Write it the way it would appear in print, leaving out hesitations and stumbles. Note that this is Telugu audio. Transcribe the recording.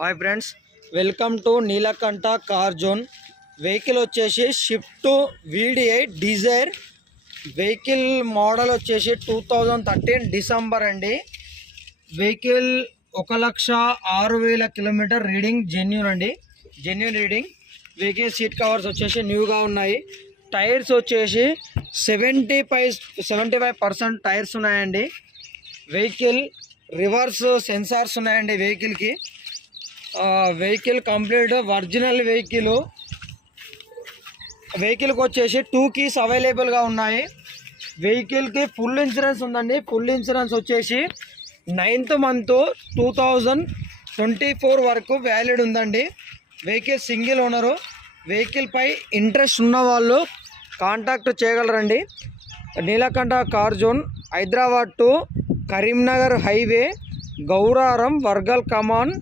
Hi friends, welcome to Neelakantha car zone. Vehicle వచ్చేసి Swift VD8 Dzire. Vehicle model వచ్చేసి 2013 డిసెంబర్ అండి. Vehicle 1,06,000 kilometer reading, genuine reading. Vehicle seat covers వచ్చేసి న్యూగా ఉన్నాయి. టైర్స్ వచ్చేసి 75% టైర్స్ ఉన్నాయండి. వెహికల్ రివర్స్ సెన్సార్స్ ఉన్నాయండి. వెహికల్ కంప్లీట్ ఒరిజినల్ వెహికల్కి వచ్చేసి 2 keys అవైలబుల్గా ఉన్నాయి. వెహికల్కి ఫుల్ ఇన్సూరెన్స్ ఉందండి. ఫుల్ ఇన్సూరెన్స్ వచ్చేసి 9th month 2024 వరకు వ్యాలిడ్ ఉందండి. Vehicle single owner. వెహికల్ పై ఇంట్రెస్ట్ ఉన్న వాళ్ళు contact చేయగలరండి. Neelakantha car zone, Hyderabad to Karimnagar highway, Gowraram Wargal come on,